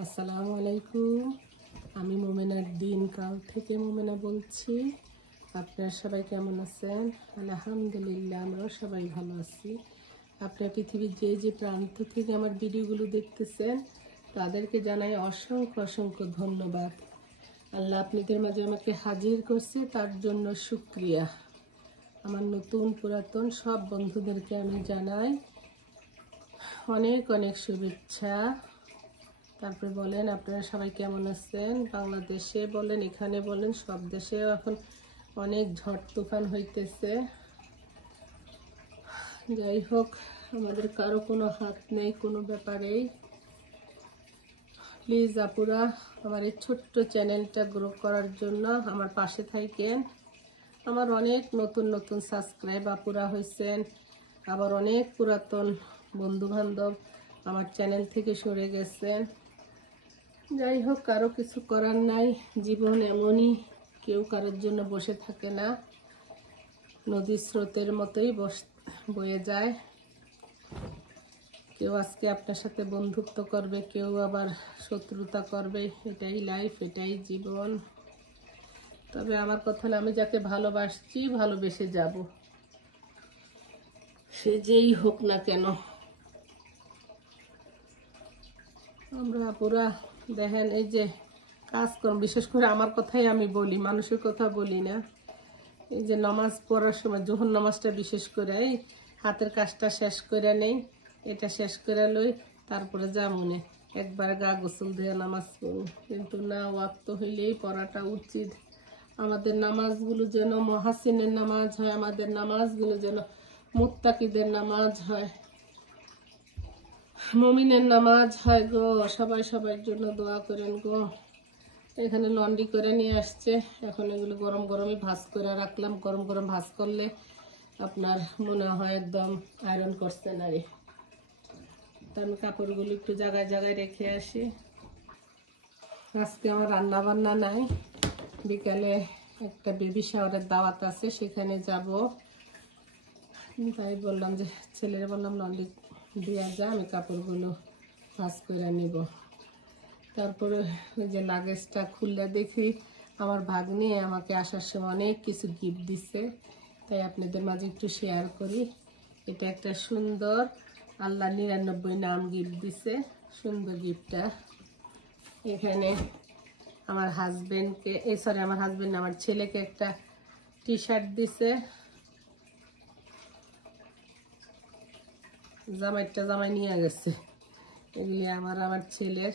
আসসালামু আলাইকুম। আমি মোমেনার দিন কাল থেকে মোমেনা বলছি। আপনারা সবাই কেমন আছেন? আলহামদুলিল্লাহ, আমরাও সবাই ভালো আছি। আপনারা পৃথিবীর যে প্রান্ত থেকে আমার ভিডিওগুলো দেখতেছেন তাদেরকে জানাই অসংখ্য অসংখ্য ধন্যবাদ। আল্লাহ আপনাদের মাঝে আমাকে হাজির করছে, তার জন্য শুকরিয়া। আমার নতুন পুরাতন সব বন্ধুদেরকে আমি জানাই অনেক অনেক শুভেচ্ছা। তারপরে বলেন আপনারা সবাই কেমন আছেন? বাংলাদেশে বলেন, এখানে বলেন, সব দেশে এখন অনেক ঝড় তুফান হইতেছে। যাই হোক, আমাদের কারো কোনো হাত নেই কোনো ব্যাপারেই। প্লিজ আপুরা আমার এই ছোট্ট চ্যানেলটা গ্রো করার জন্য আমার পাশে থাকেন। আমার অনেক নতুন নতুন সাবস্ক্রাইব আপুরা হয়েছেন, আবার অনেক পুরাতন বন্ধু বান্ধব আমার চ্যানেল থেকে সরে গেছেন। যাই হোক, কারো কিছু করার নাই, জীবন এমনই, কেউ কারোর জন্য বসে থাকে না, নদীর স্রোতের মতোই বয়ে যায়। কেউ আজকে আপনার সাথে বন্ধুত্ব করবে, কেউ আবার শত্রুতা করবে, এটাই লাইফ, এটাই জীবন। তবে আমার কথা না, আমি যাকে ভালোবাসছি ভালোবেসে যাব, সে যেই হোক না কেন। আমরা পুরা দেখেন এই যে কাজকর্ম, বিশেষ করে আমার কথাই আমি বলি, মানুষের কথা বলি না। এই যে নামাজ পড়ার সময় যখন নামাজটা বিশেষ করে এই হাতের কাজটা শেষ করে নেই, এটা শেষ করে লই, তারপরে যামুনে একবার গা গোসল দিয়ে নামাজ পড়ুন। কিন্তু না, ওয়াক্ত হইলেই পড়াটা উচিত। আমাদের নামাজগুলো যেন মহাসিনের নামাজ হয়, আমাদের নামাজগুলো যেন মুত্তাকিদের নামাজ হয়, মুমিনের নামাজ হয় গো। সবাই সবার জন্য দোয়া করেন গো। এখানে লন্ড্রি করে নিয়ে আসছে, এখন এগুলো গরম গরমই ভাজ করে রাখলাম। গরম গরম ভাজ করলে আপনার মনে হয় একদম আয়রন করছে নারী। তো আমি কাপড়গুলো একটু জায়গায় জায়গায় রেখে আসি। আজকে আমার রান্না বান্না নাই, বিকালে একটা বেবি শাওয়ারের দাওয়াত আছে, সেখানে যাব। তাই বললাম যে ছেলের বললাম লন্ড্রি দিয়া যা, আমি কাপড়গুলো ভাজ করে নিব। তারপরে ওই যে লাগেজটা খুললে দেখি আমার ভাগ্নি আমাকে আসার সময় অনেক কিছু গিফট দিছে, তাই আপনাদের মাঝে একটু শেয়ার করি। এটা একটা সুন্দর আল্লাহ 99 নাম গিফট দিছে, সুন্দর গিফটটা। এখানে আমার হাজবেন্ডকে, আমার হাজবেন্ড আমার ছেলেকে একটা টি শার্ট দিছে। জামাই নিয়ে গেছে, এগুলি আমার ছেলের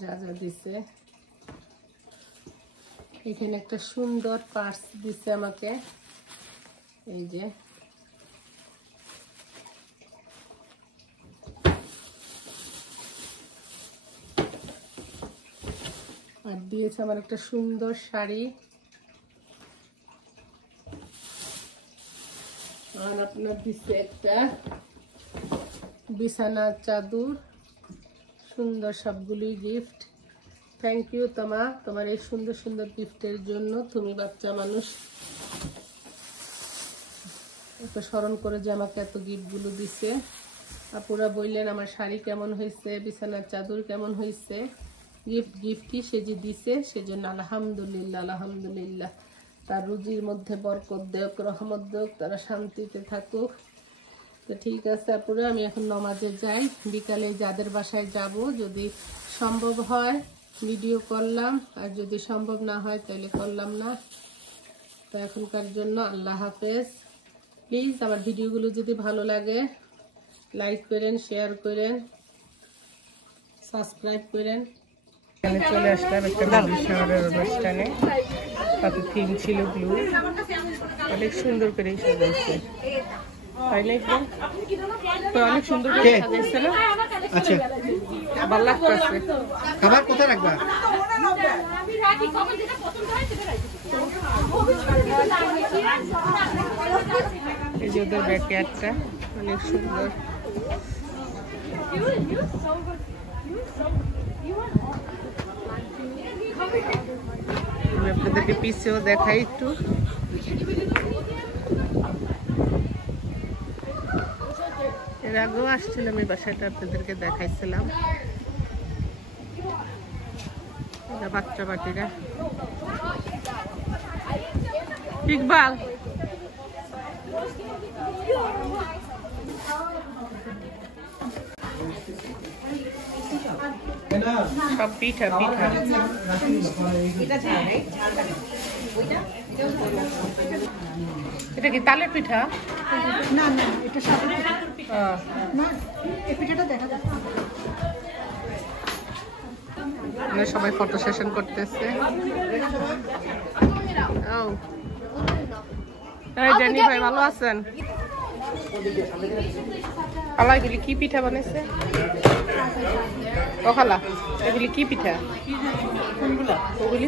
যা যা দিছে। এখানে একটা সুন্দর পার্স দিছে আমাকে, এই যে আর দিয়েছে আমার একটা সুন্দর শাড়ি। আর আপনার দিচ্ছে একটা বিছানার চাদর, সুন্দর সবগুলোই গিফট। থ্যাংক ইউ তোমার এই সুন্দর সুন্দর গিফটের জন্য। তুমি বাচ্চা মানুষ, এত স্মরণ করে যে আমাকে এত গিফটগুলো দিছে। আপুরা বললেন আমার শাড়ি কেমন হয়েছে, বিছানার চাদর কেমন হয়েছে। গিফটই সে যে দিছে, সেজন্য আলহামদুলিল্লাহ আলহামদুলিল্লাহ। তার রুজির মধ্যে বরকত দেখ, রহমত দেখ, তারা শান্তিতে থাকুক। তো ঠিক আছে আপুরা, আমি এখন নামাজে যাই। বিকালে যাদের বাসায় যাব, যদি সম্ভব হয় ভিডিও করলাম, আর যদি সম্ভব না হয় তাহলে করলাম না। তো এখনকার জন্য আল্লাহ হাফেজ। প্লিজ আমার ভিডিওগুলো যদি ভালো লাগে লাইক করেন, শেয়ার করেন, সাবস্ক্রাইব করেন। চলে আসলাম একটা বেবি শাওয়ারের অনুষ্ঠানে। তাতে থিম ছিল ব্লু, অনেক সুন্দর করে সাজাইছে, তাই না? অনেক সুন্দর করে সাজাইছে না? আচ্ছা, ভালো লাগতেছে। খাবার কোথায় রাখবা? এই যে ওদের ব্যাকয়ার্ডটা অনেক সুন্দর। আমি আপনাদেরকে পিছেও দেখাই একটু। এর আগেও আসছিলাম, এই বাসাটা আপনাদেরকে দেখাইছিলাম। বাচ্চা বাটিরা। ইকবাল সব পিঠা পিঠা। এটা কি তালের পিঠা? না না, এটা সাদা পিঠা না, এই পিঠাটা দেখা যাচ্ছে। সবাই ফটো সেশন করতেছে। জানি ভাই ভালো আছেন? খালা এগুলি কি পিঠা বানাইছে? ও খালা এগুলি কি পিঠা? ওগুলি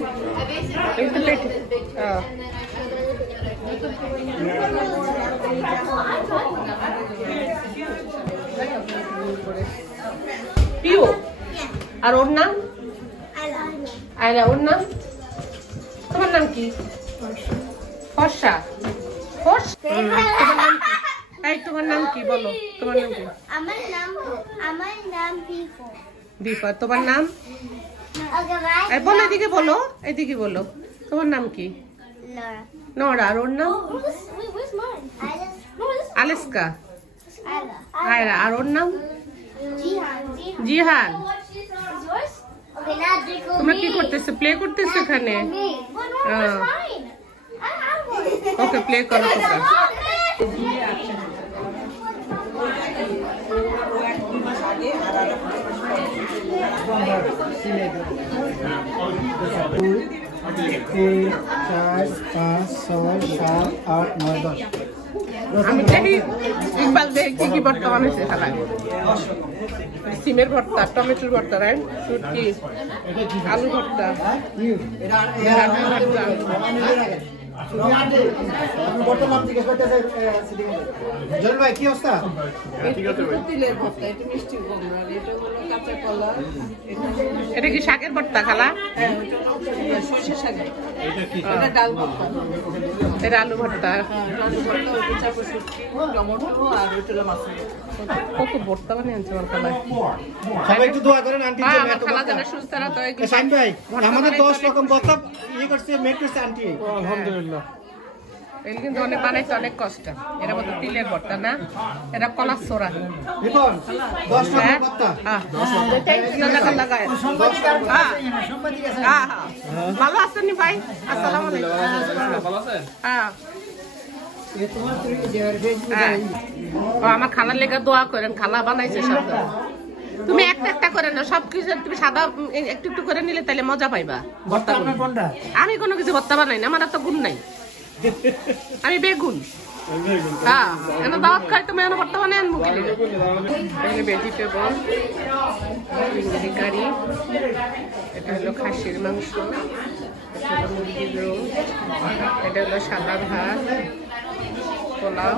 পিও। আর ওর নাম? আয়রা। ওর নাম? তোমার নাম কি? ফর্সা। তোমার নাম কি বলো? তোমার নাম কি? আমার নাম বিফা। তোমার নাম? বলো, এদিকে বলো, এদিকে বলো। তোমার নাম কি? নরা। আর ওর নাম? আলেস্কা। আয়রা। আর ওর নাম? জিহান। তোমরা কি করতেছো? প্লে করতেছো এখানে? ওকে, প্লে করো তোমরা। আমি দেখি ইকবাল দেখছি কি ভর্তা বানাইছে খালা। সিমের ভর্তা, টমেটোর ভর্তা, রাইট? কি আলু ভর্তা, ভাই কি অবস্থা? এটা কি শাকের ভর্তা খালা? এটা আলু ভর্তা। কত ভর্তা বানিয়ে আনছে আমার খালা। সবাই একটু দোয়া করেন আন্টি। খালা যেন সুস্থ রাখতে হয়। শাইন ভাই, আমাদের 10 রকম ভর্তা করছে, মেক করছে আন্টি। আলহামদুলিল্লাহ। এটা কিন্তু অনেক বানাইতে অনেক কষ্ট। এরা মতো তিলের ভর্তা না, এটা কলার সোরা। রিপন 10 রকম ভর্তা। ভালো আছেন ভাই? আসসালামু আলাইকুম। আমার খালার লেগে দোয়া করেন, খালা বানাইছে সব। তুমি একটা একটা করে না, সবকিছু তুমি সাদা একটু একটু করে নিলে তাহলে মজা পাইবা। আমি কোনো কিছু ভর্তা বানাই না, আমার এত গুণ নাই। আমি বেগুন। হ্যাঁ, দাওয়াত খাই তুমি ভর্তা বানাই আনবো। ভেজিটেবল, চিংড়ি কারি, এটা হলো খাসির মাংস, এটা হলো মুরগির রোল, এটা হলো সাদা ভাত, পোলাও।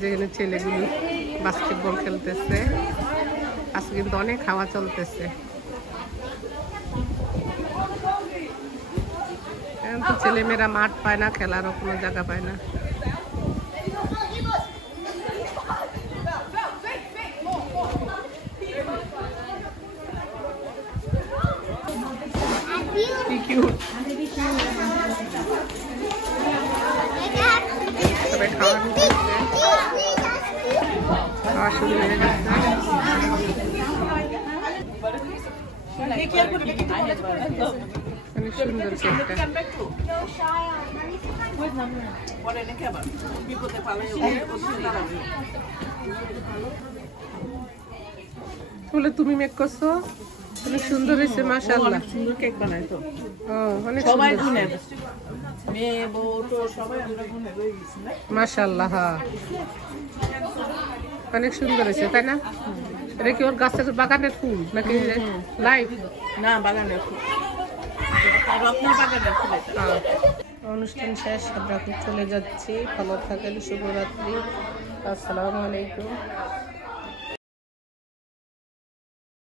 যেখানে ছেলেগুলো বাস্কেটবল খেলতেছে। আজকে কিন্তু অনেক খাওয়া চলতেছে। তো ছেলেমেয়েরা মাঠ পায় না, খেলারও কোনো জায়গা পায় না। খাওয়া শুরু হয়ে গেছে। অনেক সুন্দর কেকটা। বলে তুমি মেক করছো, অনেক সুন্দর হয়েছে মাশাআল্লাহ। সুন্দর কেক বানাই তো। অনেক সবাই গুনে মেয়ে বউ তো সবাই আমরা গুনে রয়ে গেছি না মাশাআল্লাহ। হ্যাঁ, অনেক সুন্দর হয়েছে তাই না? এটা কি ওর গাছের বাগানের ফুল নাকি লাইভ? না, বাগানের ফুল। অনুষ্ঠান শেষ, আমরা চলে যাচ্ছি। ভালো থাকেন, শুভরাত্রি, আসসালামু আলাইকুম।